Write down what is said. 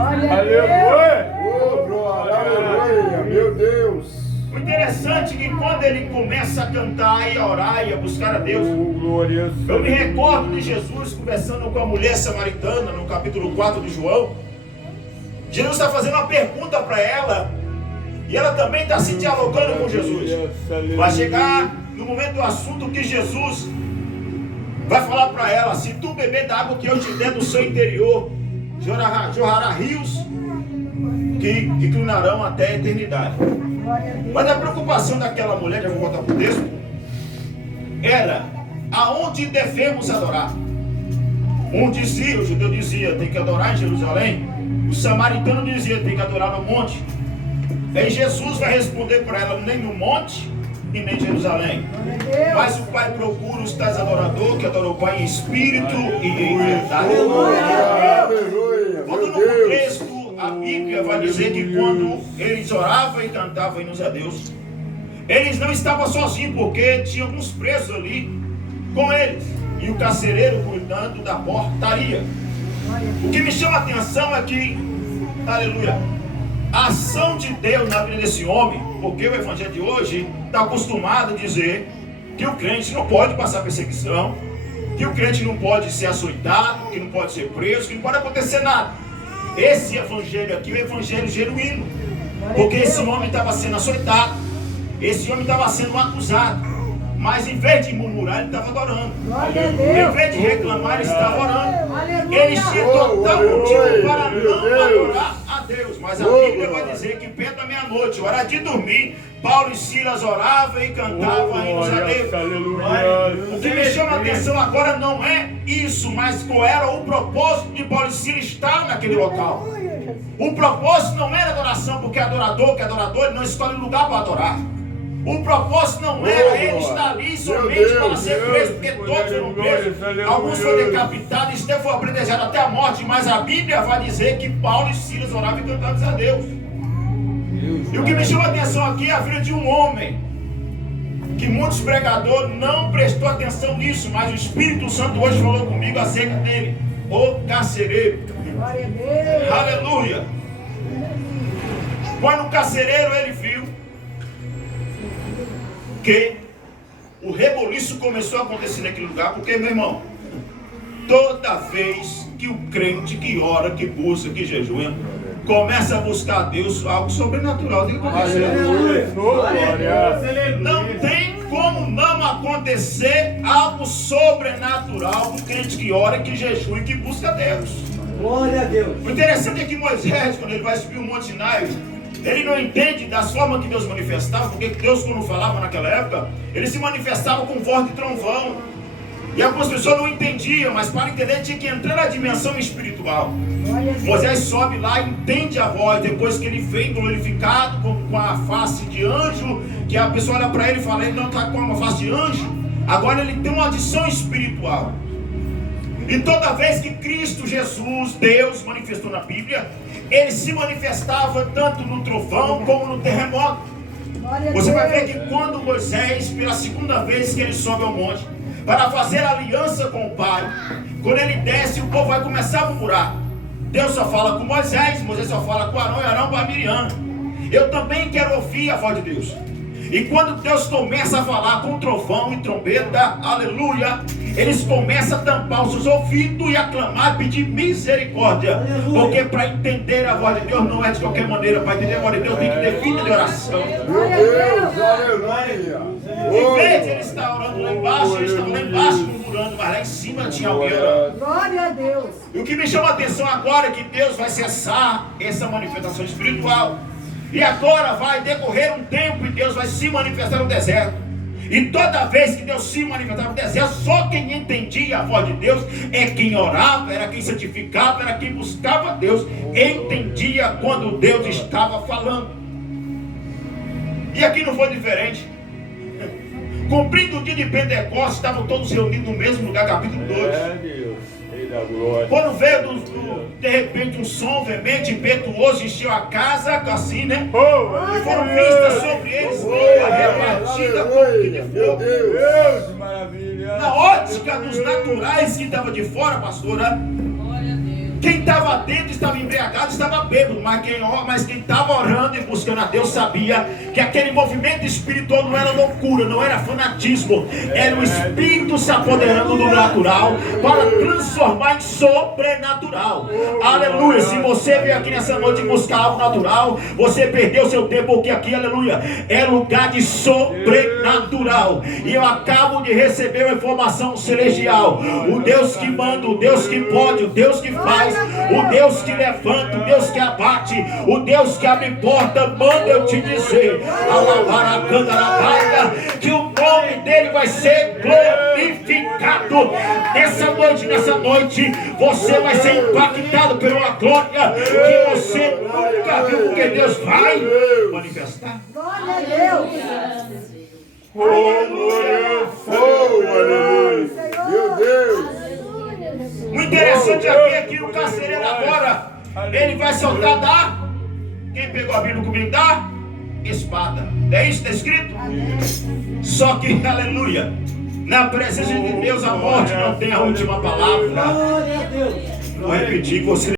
Aleluia! Oh, glória, aleluia, meu Deus. O interessante é que quando ele começa a cantar e a orar e a buscar a Deus, Glória. eu me recordo de Jesus conversando com a mulher samaritana no capítulo 4 de João. Jesus está fazendo uma pergunta para ela e ela também está se dialogando com Jesus. Vai chegar no momento do assunto que Jesus vai falar para ela: se tu beber da água que eu te der do seu interior, jorrará rios que inclinarão até a eternidade. Mas a preocupação daquela mulher, já vou voltar para o texto, era aonde devemos adorar. Um dizia, o judeu dizia, tem que adorar em Jerusalém. O samaritano dizia, tem que adorar no monte. Aí Jesus vai responder para ela, nem no monte e nem em Jerusalém. Mas o Pai procura os tais adoradores que adoram o Pai em espírito e em verdade. Quando no contexto a Bíblia vai dizer que quando eles oravam e cantavam hinos a Deus, eles não estavam sozinhos, porque tinha alguns presos ali com eles, e o carcereiro cuidando da portaria. O que me chama a atenção é que, aleluia, a ação de Deus na vida desse homem, porque o evangelho de hoje está acostumado a dizer que o crente não pode passar perseguição, que o crente não pode ser açoitado, que não pode ser preso, que não pode acontecer nada. Esse evangelho aqui é o evangelho genuíno, porque esse homem estava sendo açoitado, esse homem estava sendo acusado, mas em vez de murmurar, ele estava adorando. Em vez de reclamar, ele estava orando. Ele tinha total motivo para não adorar a Deus, mas a Bíblia vai dizer que perto da meia-noite, hora de dormir, Paulo e Silas oravam e cantavam hinos a Deus. O que me chama a atenção agora não é isso, mas qual era o propósito de Paulo e Silas estar naquele local. O propósito não era adoração, porque adorador, ele não escolhe lugar para adorar. O propósito não era ele estar ali somente para ser preso, porque todos foram presos. Alguns foram decapitados, Estevão foi apedrejado até a morte, mas a Bíblia vai dizer que Paulo e Silas oravam e cantavam a Deus. E o que me chama a atenção aqui é a vida de um homem que muitos pregadores não prestou atenção nisso, mas o Espírito Santo hoje falou comigo acerca dele, o carcereiro. Aleluia. Quando o carcereiro ele viu que o reboliço começou a acontecer naquele lugar, porque, meu irmão, toda vez que o crente que ora, que busca, que jejua, começa a buscar a Deus, algo sobrenatural tem que acontecer. Não tem como não acontecer algo sobrenatural do crente que ora, que jejua e que busca a Deus. Glória a Deus. O interessante é que Moisés, quando ele vai subir o Monte Sinai, ele não entende das formas que Deus manifestava, porque Deus, quando falava naquela época, ele se manifestava com voz de trovão. E algumas pessoas não entendiam, mas para entender tinha que entrar na dimensão espiritual. Moisés sobe lá, entende a voz, depois que ele vem glorificado com a face de anjo, que a pessoa olha para ele e fala, ele não está com uma face de anjo, agora ele tem uma adição espiritual. E toda vez que Cristo Jesus, Deus, manifestou na Bíblia, ele se manifestava tanto no trovão como no terremoto. Você vai ver que quando Moisés, pela segunda vez que ele sobe ao monte, para fazer aliança com o Pai, quando ele desce, o povo vai começar a murmurar. Deus só fala com Moisés, Moisés só fala com Arão e Arão para Miriam. Eu também quero ouvir a voz de Deus. E quando Deus começa a falar com trovão e trombeta, aleluia, eles começam a tampar os seus ouvidos e a clamar, pedir misericórdia. Porque para entender a voz de Deus não é de qualquer maneira. Para entender a voz de Deus tem que ter vida de oração. Meu Deus, aleluia. Em vez de ele estar orando lá embaixo, ele estava lá embaixo murmurando, mas lá em cima tinha alguém orando. Glória a Deus. E o que me chama a atenção agora é que Deus vai cessar essa manifestação espiritual. E agora vai decorrer um tempo e Deus vai se manifestar no deserto. E toda vez que Deus se manifestava no deserto, só quem entendia a voz de Deus é quem orava, era quem santificava, era quem buscava Deus, entendia quando Deus estava falando. E aqui não foi diferente. Cumprindo o dia de Pentecostes, estavam todos reunidos no mesmo lugar, capítulo 2. Quando veio de repente um som veemente, impetuoso, encheu a casa, assim, né? E foram vistas sobre eles língua repartida como que de fogo. Deus, maravilha. Na ótica dos naturais que estava de fora, pastora, Quem estava dentro estava embriagado, estava bêbado, mas quem estava orando e buscando a Deus sabia que aquele movimento espiritual não era loucura, não era fanatismo, era o Espírito se apoderando do natural para transformar em sobrenatural. Aleluia. Se você veio aqui nessa noite buscar algo natural, você perdeu seu tempo, porque aqui, aleluia, é lugar de sobrenatural. E eu acabo de receber uma informação celestial. O Deus que manda, o Deus que pode, o Deus que faz, o Deus que levanta, o Deus que abate, o Deus que abre porta, manda eu te dizer, que o nome dele vai ser glorificado. Nessa noite, você vai ser impactado por uma glória que você nunca viu, porque Deus vai manifestar. Glória a Deus. Meu Deus. O interessante aqui é que o carcereiro agora, ele vai soltar da... Quem pegou a Bíblia comigo? Da espada. É isso que está escrito? Só que, aleluia, na presença de Deus a morte não tem a última palavra. Vou repetir, você